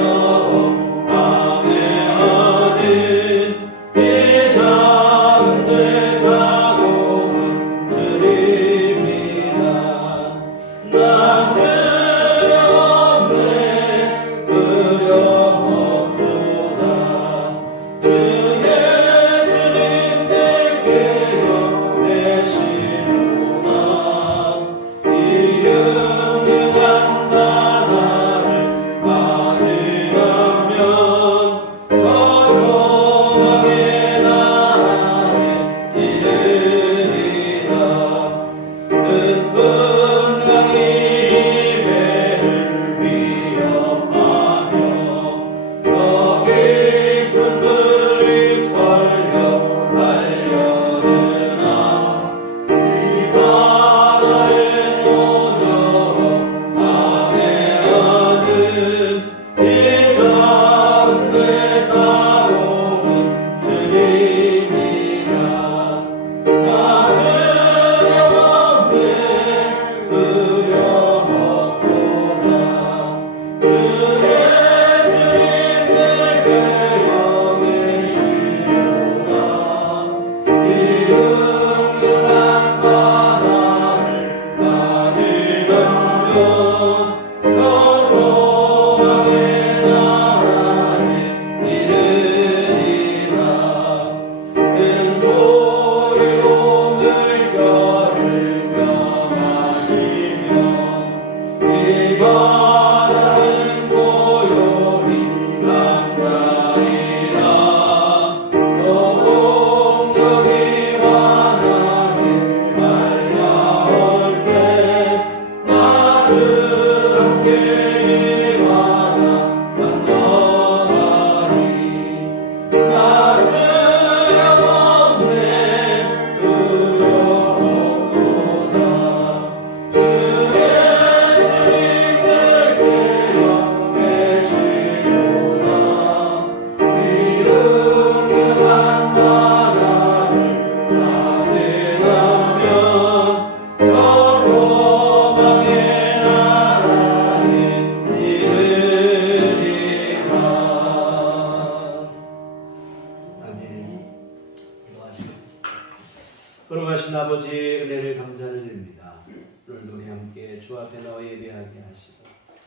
걸어가신 아버지의 은혜를 감사를 드립니다. 오늘 우리 함께 주 앞에 나와 예배하게 하시고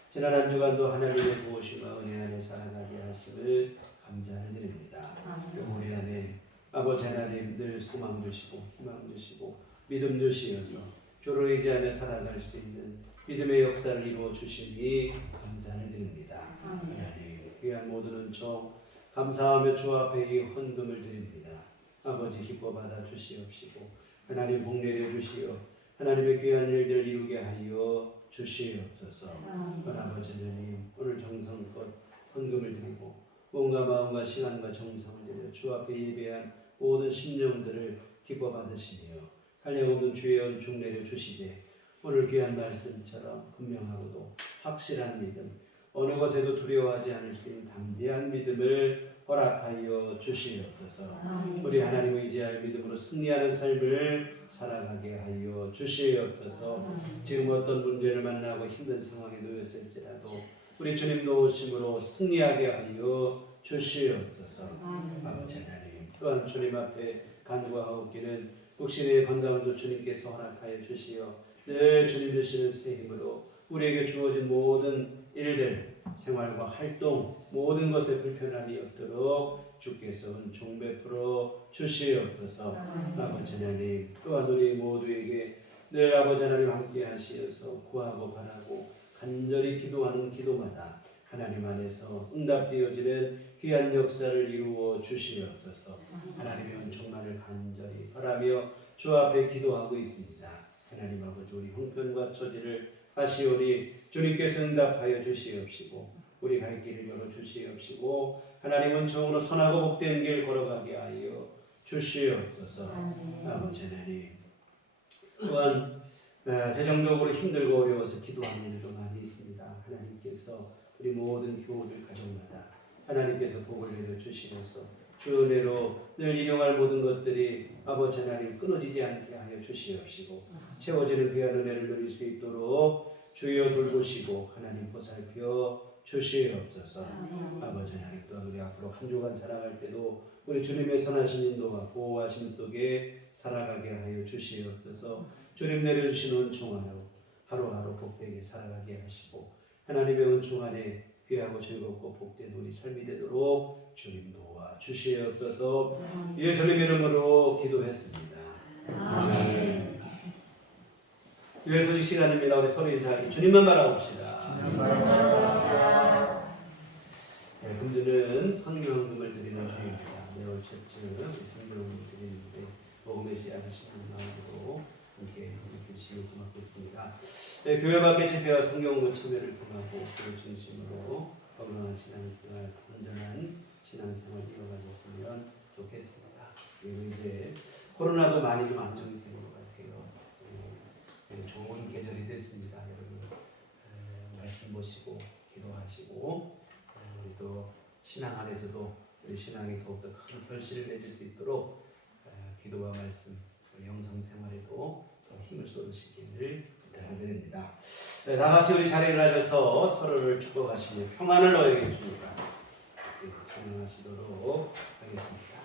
지난 한 주간도 하나님의 부으심과 은혜 안에 살아가게 하심을 감사를 드립니다. 우리 안에 아버지 하나님 늘 소망 주시고 희망 주시고 믿음 주시어서 주를 의지하며 살아갈 수 있는 믿음의 역사를 이루어 주시니 감사를 드립니다. 하나님 귀한 모든 은총 감사하며 주 앞에 이 헌금을 드립니다. 아버지 기뻐 받아 주시옵시고 하나님 복 내려 주시어 하나님의 귀한 일들 이루게 하여 주시옵소서. 아버지 하나님 오늘 정성껏 헌금을 드리고 온갖 마음과 시간과 정성을 들여 주 앞에 예배한 모든 심령들을 기뻐 받으시며 한량없는 주의 은총 내려 주시되 오늘 귀한 말씀처럼 분명하고도 확실한 믿음 어느 것에도 두려워하지 않을 수 있는 담대한 믿음을 허락하여 주시옵소서. 우리 하나님 의지하여 믿음으로 승리하는 삶을 살아가게 하여 주시옵소서. 지금 어떤 문제를 만나고 힘든 상황에 놓였을지라도 우리 주님 도우심으로 승리하게 하여 주시옵소서. 아버지 하나님 또한 주님 앞에 간구하옵기는 혹시내 건강도 주님께서 허락하여 주시어 늘 주님 주시는 새 힘으로 우리에게 주어진 모든 일들 생활과 활동 모든 것에 불편함이 없도록 주께서 은총 베풀어 주시옵소서. 아버지 하나님 또한 우리 모두에게 늘 아버지 하나님 함께 하시어서 구하고 바라고 간절히 기도하는 기도마다 하나님 안에서 응답되어지는 귀한 역사를 이루어 주시옵소서. 하나님의 은총만을 간절히 바라며 주 앞에 기도하고 있습니다. 하나님 아버지 우리 형편과 처지를 하시오니 주님께서 응답하여 주시옵시고 우리 갈 길을 열어 주시옵시고 하나님 은총으로 선하고 복된 길 걸어가게 하여 주시옵소서. 아버지 하나님 또한 재정적으로 힘들고 어려워서 기도하는 일도 많이 있습니다. 하나님께서 우리 모든 교우들 가정마다 하나님께서 복을 내려 주시면서 주 은혜로 늘 일용할 모든 것들이 아버지 하나님 끊어지지 않게 하여 주시옵시고 채워지는 귀한 은혜를 누릴 수 있도록 주여 돌보시고 하나님 보살펴 주시옵소서. 아버지 하나님 또한 우리 앞으로 한 주간 살아갈 때도 우리 주님의 선하신 인도와 보호하심 속에 살아가게 하여 주시옵소서. 주님 내려주신 은총 안으로 하루하루 복되게 살아가게 하시고 하나님의 은총 안에 귀하고 즐겁고 복된 우리 삶이 되도록 주님 도와 주시옵소서. 예수님 이름으로 기도했습니다. 아멘. 교회 소식 시간입니다. 우리 서로 인사하기 주님만 바라봅시다. 네, 금주는 성령금을 드리는 주입니다. 매월 첫째 성령금을 드리는데 복음의 씨앗하시는 마음으로 함께 주시기 고맙겠습니다. 네, 교회 밖에 집회와 성경공부 참여를 통하고 그를 중심으로 건강한 신앙생활, 온전한 신앙생활 이어가셨으면 좋겠습니다. 그리고 이제 코로나도 많이 좀 안정이 되는 것 같아요. 좋은 계절이 됐습니다. 여러분 말씀 보시고 기도하시고 우리 또 신앙 안에서도 우리 신앙이 더욱더 큰 결실을 맺을 수 있도록 기도와 말씀, 영성 생활에도 더 힘을 쏟으시기를 부탁드립니다. 네, 다 같이 우리 자리에 일어나셔서 서로를 축복하시며 평안을 너에게 주니까 찬양하시도록 하겠습니다.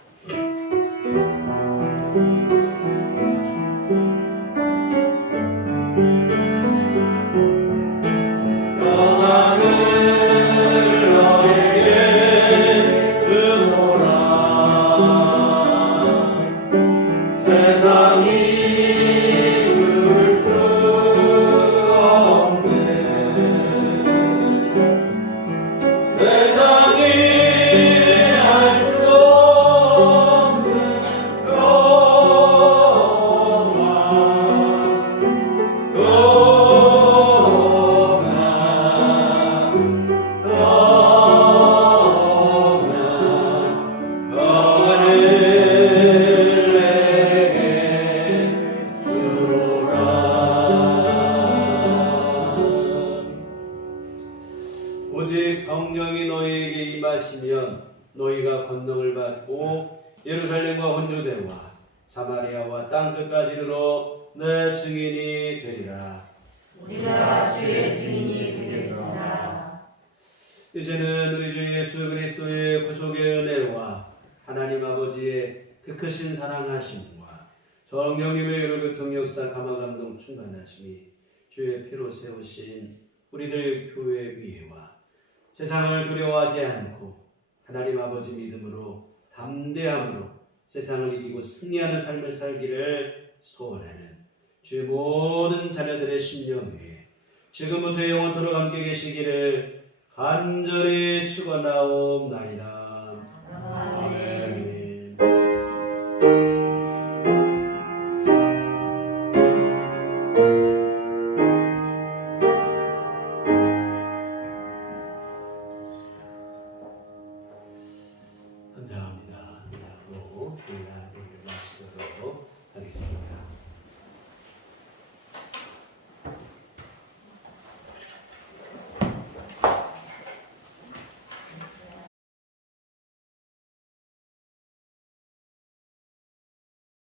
오직 성령이 너희에게 임하시면 너희가 권능을 받고 예루살렘과 온유대와 사마리아와 땅끝까지 이르러 내 증인이 되리라. 우리가 주의 증인이 되겠습니다. 이제는 우리 주 예수 그리스도의 구속의 은혜와 하나님 아버지의 그 크신 사랑하심과 성령님의 여러 교통 역사 감화감동 충만하심이 주의 피로 세우신 우리들 교회 위에와 세상을 두려워하지 않고 하나님 아버지 믿음으로 담대함으로 세상을 이기고 승리하는 삶을 살기를 소원하는 주의 모든 자녀들의 심령 위에 지금부터 영원토록 함께 계시기를 간절히 축원하옵나이다.